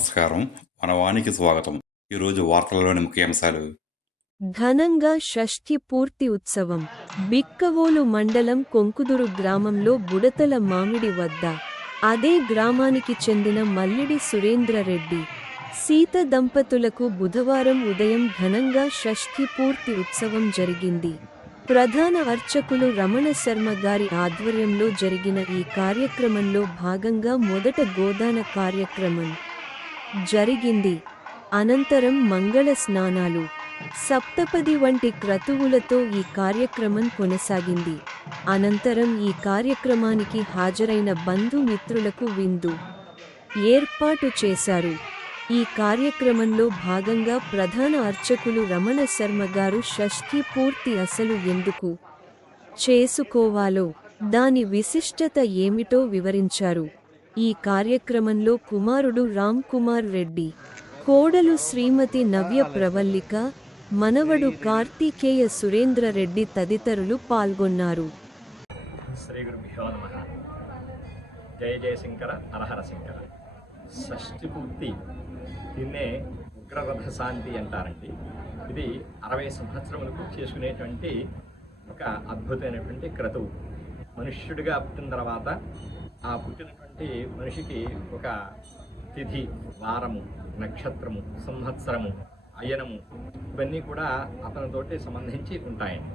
నమస్కారం. మన వానికి స్వాగతం. ఈరోజు వార్తలలోని ముఖ్యాంశాలు. ఘనంగా షష్ఠి పూర్తి ఉత్సవం. బిక్కవోలు మండలం కొంకుదురు గ్రామంలో బుడతల మామిడి వద్ద అదే గ్రామానికి చెందిన మల్లిడి సురేంద్రరెడ్డి, సీత దంపతులకు బుధవారం ఉదయం ఘనంగా షష్ఠి పూర్తి ఉత్సవం జరిగింది. ప్రధాన అర్చకులు రమణ శర్మ గారి ఆధ్వర్యంలో జరిగిన ఈ కార్యక్రమంలో భాగంగా మొదట గోదాన కార్యక్రమం జరిగింది. అనంతరం మంగళ స్నానాలు, సప్తపది వంటి క్రతువులతో ఈ కార్యక్రమం కొనసాగింది. అనంతరం ఈ కార్యక్రమానికి హాజరైన బంధుమిత్రులకు విందు ఏర్పాటు చేశారు. ఈ కార్యక్రమంలో భాగంగా ప్రధాన అర్చకులు రమణ శర్మ గారు షష్ఠి పూర్తి అసలు ఎందుకు చేసుకోవాలో, దాని విశిష్టత ఏమిటో వివరించారు. ఈ కార్యక్రమంలో కుమారుడు రామ్ కుమార్ రెడ్డి, కోడలు శ్రీమతి నవ్య ప్రవల్లిక, మనవడు కార్తికేయ సురేంద్రరెడ్డి తదితరులు పాల్గొన్నారు. శ్రీ గురుభ్యో నమః. జయ జయశంకర హరహర శంకర. షష్ఠి పూర్తి దీన్నే ఉగ్రరథ శాంతి అంటారండి. ఇది 60 సంవత్సరములకు చేసుకునేటువంటి ఒక అద్భుతమైనటువంటి క్రతువు. మనుష్యుడిగా పుట్టిన తర్వాత ఆ పుట్టినటువంటి మనిషికి ఒక తిథి, వారము, నక్షత్రము, సంవత్సరము, అయనము ఇవన్నీ కూడా అతనితోటి సంబంధించి ఉంటాయండి.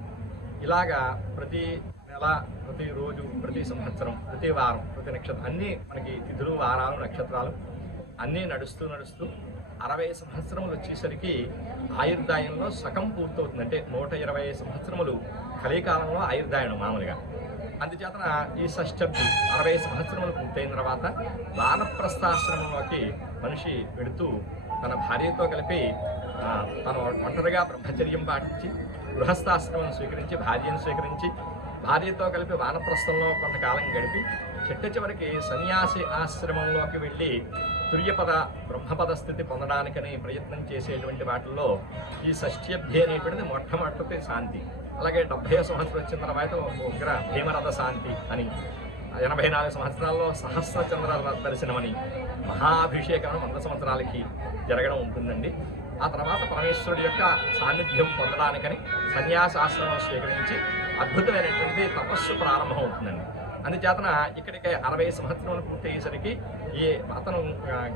ఇలాగా ప్రతి నెల, ప్రతి రోజు, ప్రతి సంవత్సరం, ప్రతి వారం, ప్రతి నక్షత్రం అన్నీ మనకి తిథులు, వారాలు, నక్షత్రాలు అన్నీ నడుస్తూ 60 సంవత్సరములు వచ్చేసరికి ఆయుర్దాయంలో సగం పూర్తవుతుంది. అంటే 120 సంవత్సరములు కలికాలంలో ఆయుర్దాయనం మామూలుగా. అందుచేతన ఈ షష్ఠి 60 సంవత్సరములు పూర్తయిన తర్వాత వానప్రస్థాశ్రమంలోకి మనిషి వెడుతూ తన భార్యతో కలిపి తన ఒంటరిగా బ్రహ్మచర్యం పాటించి గృహస్థాశ్రమం స్వీకరించి, భార్యను స్వీకరించి, భార్యతో కలిపి వానప్రస్థంలో కొంతకాలం గడిపి చిట్ట చివరికి సన్యాసి ఆశ్రమంలోకి వెళ్ళి తుర్యపద బ్రహ్మపద స్థితి పొందడానికని ప్రయత్నం చేసేటువంటి వాటిల్లో ఈ షష్ఠ్యబ్ది అనేటువంటిది మొట్టమొదటి శాంతి. అలాగే 70 సంవత్సరం వచ్చిన తర్వాత ఉగ్ర భీమరథ శాంతి అని, 84 సంవత్సరాల్లో సహస్ర చంద్ర దర్శనమని, మహాభిషేకం 100 సంవత్సరాలకి జరగడం ఉంటుందండి. ఆ తర్వాత పరమేశ్వరుడి యొక్క సాన్నిధ్యం పొందడానికని సన్యాసాశ్రమం స్వీకరించి అద్భుతమైనటువంటి తపస్సు ప్రారంభం అవుతుందండి. అందుచేతన ఇక్కడికి 60 సంవత్సరాలు పూర్తయ్యేసరికి అతను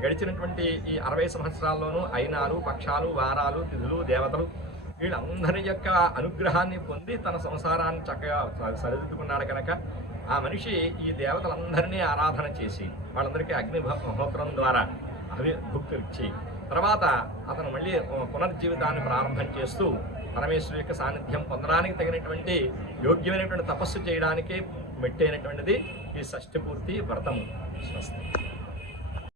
గడిచినటువంటి ఈ 60 సంవత్సరాల్లోనూ అయినాలు, పక్షాలు, వారాలు, తిథులు, దేవతలు వీళ్ళందరి యొక్క అనుగ్రహాన్ని పొంది తన సంసారాన్ని చక్కగా సరిదిద్దుకున్నాడు కనుక ఆ మనిషి ఈ దేవతలందరినీ ఆరాధన చేసి వాళ్ళందరికీ అగ్నిహోత్రం ద్వారా భుక్తులు ఇచ్చి తర్వాత అతను మళ్ళీ పునర్జీవితాన్ని ప్రారంభం చేస్తూ పరమేశ్వరు యొక్క సాన్నిధ్యం పొందడానికి తగినటువంటి యోగ్యమైనటువంటి తపస్సు చేయడానికి మెట్టైనటువంటిది ఈ షష్ఠి పూర్తి వ్రతము. స్వస్తి.